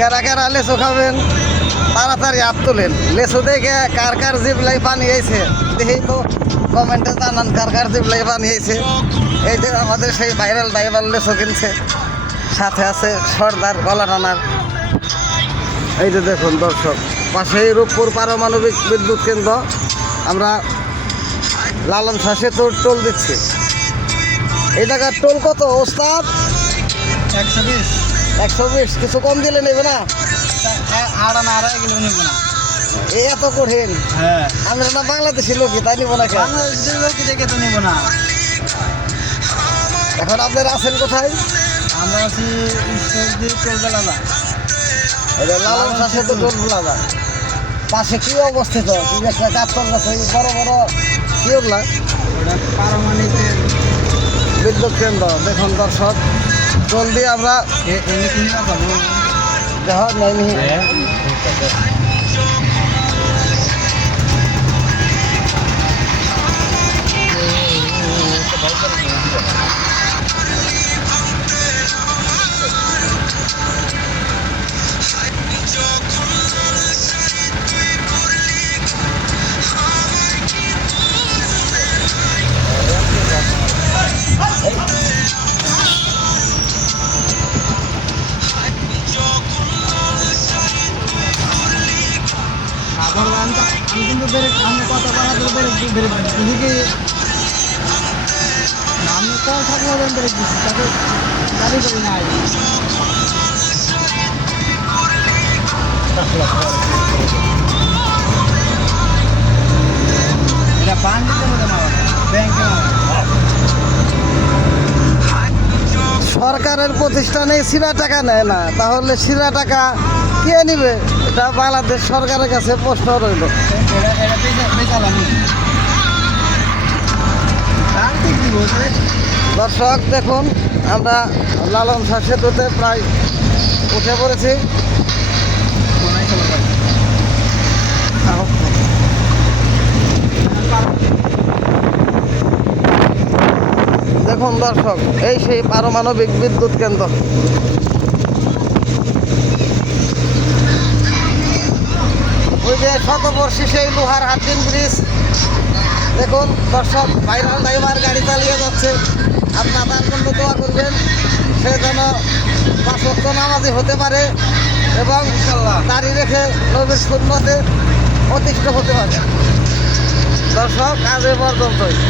কারা কারা লেচু খাবেন তাড়াতাড়ি হাত তোলেন। লেচু দেখে কার কার জিবলাই পানি আইছে দেখেই তো কমেন্টে জানান কার কার জিবলাই পানি আইছে। এই যে আমাদের সেই ভাইরাল ড্রাইভার লেচু কিনছে, সাথে আছে সর্দার গলা টানার। এই যে দেখুন দর্শক, পাশেই রূপপুর পারমাণবিক বিদ্যুৎ কেন্দ্র। আমরা লালন শাসে টোল দিচ্ছি। এই জায়গার টোল কত ওস্তাদ? 120। 120। কিছু কম দিলে নেবে না? আড়াই কিলো নিব না। এই এত কঠিন? হ্যাঁ, আমরা না বাংলাদেশি লোকই, তাই নিব না কেন? বাংলাদেশের লোক দেখে তো নিব না। এখন আপনারা আছেন কোথায়? আমরা আছি টোলবেলা। এটা লালন শাসে তো টোল প্লাজা। পাশে কি অবস্থিত? কি একটা কাপ্তন আছে, বড় বড় কি ওগুলা? ওটা পারমাণবিক বিদ্যুৎ কেন্দ্র। দেখুন দর্শক, টোল দিয়ে আমরা এনে কিনে পাবো। দেহ নেয়নি। আমি কিন্তু আমি কত টাকা বেড়ে তুমি কি আমি তো সব বেড়ে দিচ্ছি, তাকে দাবি করি না। এটা বান্ডিলের মধ্যে না, ব্যাংকে না। সরকারের প্রতিষ্ঠানে সিরা টাকা নেয় না, তাহলে সিরা টাকা কে নিবে? এটা বাংলাদেশ সরকারের কাছে প্রশ্ন রইল। দর্শক দেখুন, আমরা লালন শাহ সেতুতে প্রায় উঠে পড়েছি। দেখুন দর্শক, এই সেই পারমাণবিক বিদ্যুৎ কেন্দ্র। ওই যে শতবর্ষী সেই লোহার হাতিন ব্রিজ। দেখুন দর্শক, ভাইরাল ড্রাইভার গাড়ি চালিয়ে যাচ্ছে। আপনার তার জন্য দোয়া করবেন, সে যেন 5 ওয়াক্ত নামাজি হতে পারে এবং দাঁড়িয়ে রেখে নবীর সুন্নতে প্রতিষ্ঠিত হতে পারে। দর্শক, আজ এ পর্যন্তই।